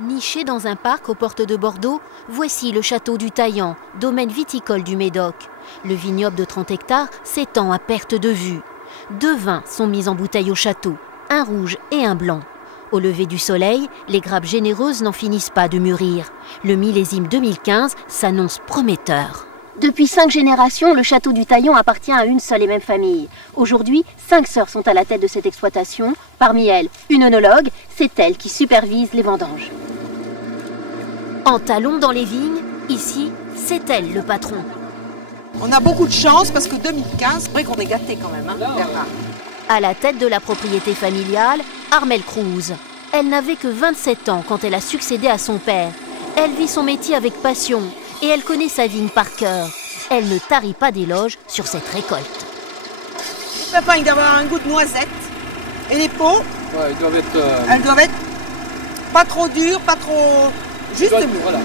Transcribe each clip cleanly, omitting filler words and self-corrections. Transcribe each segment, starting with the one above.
Niché dans un parc aux portes de Bordeaux, voici le château du Taillant, domaine viticole du Médoc. Le vignoble de 30 hectares s'étend à perte de vue. 2 vins sont mis en bouteille au château, un rouge et un blanc. Au lever du soleil, les grappes généreuses n'en finissent pas de mûrir. Le millésime 2015 s'annonce prometteur. Depuis 5 générations, le château du Taillant appartient à une seule et même famille. Aujourd'hui, 5 sœurs sont à la tête de cette exploitation. Parmi elles, une œnologue, c'est elle qui supervise les vendanges. En talons dans les vignes, ici, c'est elle le patron. On a beaucoup de chance parce que 2015, c'est vrai qu'on est gâtés quand même, hein, Bernard. À la tête de la propriété familiale, Armelle Cruz. Elle n'avait que 27 ans quand elle a succédé à son père. Elle vit son métier avec passion et elle connaît sa vigne par cœur. Elle ne tarit pas d'éloges sur cette récolte. Les pépins, ils doivent avoir un goût de noisette. Et les peaux, elles doivent être pas trop dures, pas trop... juste mûres. Voilà.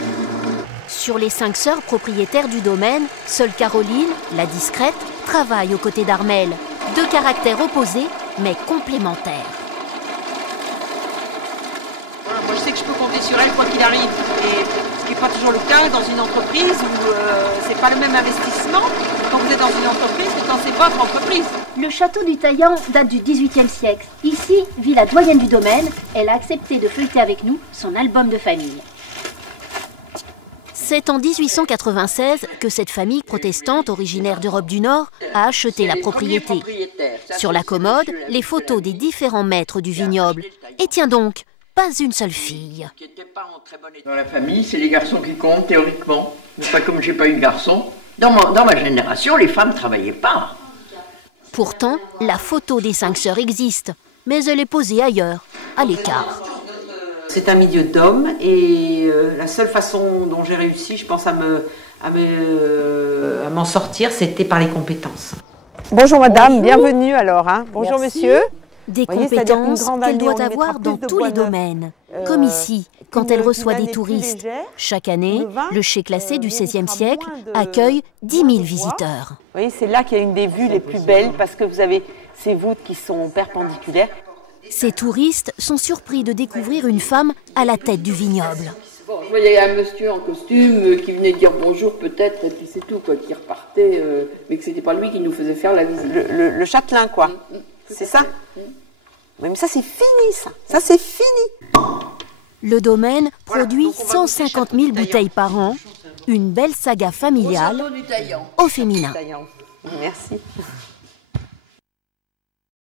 Sur les 5 sœurs propriétaires du domaine, seule Caroline, la discrète, travaille aux côtés d'Armelle. 2 caractères opposés, mais complémentaires. Voilà, moi je sais que je peux compter sur elle quoi qu'il arrive. Et ce qui n'est pas toujours le cas dans une entreprise où c'est pas le même investissement quand vous êtes dans une entreprise que quand c'est votre entreprise. Le château du Taillant date du XVIIIe siècle. Ici vit la doyenne du domaine. Elle a accepté de feuilleter avec nous son album de famille. C'est en 1896 que cette famille protestante originaire d'Europe du Nord a acheté la propriété. Sur la commode, les photos des différents maîtres du vignoble. Et tiens donc, pas une seule fille. Dans la famille, c'est les garçons qui comptent théoriquement. Mais pas comme j'ai pas eu de garçon. Dans ma génération, les femmes ne travaillaient pas. Pourtant, la photo des 5 sœurs existe, mais elle est posée ailleurs, à l'écart. C'est un milieu d'hommes et la seule façon dont j'ai réussi, je pense, à m'en sortir, c'était par les compétences. Bonjour madame, bienvenue alors. Hein. Bonjour Merci. monsieur. Des Voyez, compétences une grande qu'elle allée, doit on y avoir mettra dans plus de tous bois les neuf. domaines, comme ici, quand elle reçoit des touristes. Chaque année, Le vin, le chai classé du XVIe méritera siècle moins de- accueille 10 000 moins de bois. visiteurs. Vous voyez, c'est là qu'il y a une des vues les plus belles parce que vous avez ces voûtes qui sont perpendiculaires. Ces touristes sont surpris de découvrir une femme à la tête du vignoble. Bon, je voyais un monsieur en costume qui venait dire bonjour peut-être, et puis c'est tout, quoi, qui repartait, mais que c'était pas lui qui nous faisait faire la visite. Le châtelain, quoi. C'est ça. Oui, mais ça, c'est fini, ça. Ça, c'est fini. Le domaine produit donc on va goûter 150 Château 000 du Taillant. bouteilles par an, une belle saga familiale Château du Taillant. au féminin. Merci.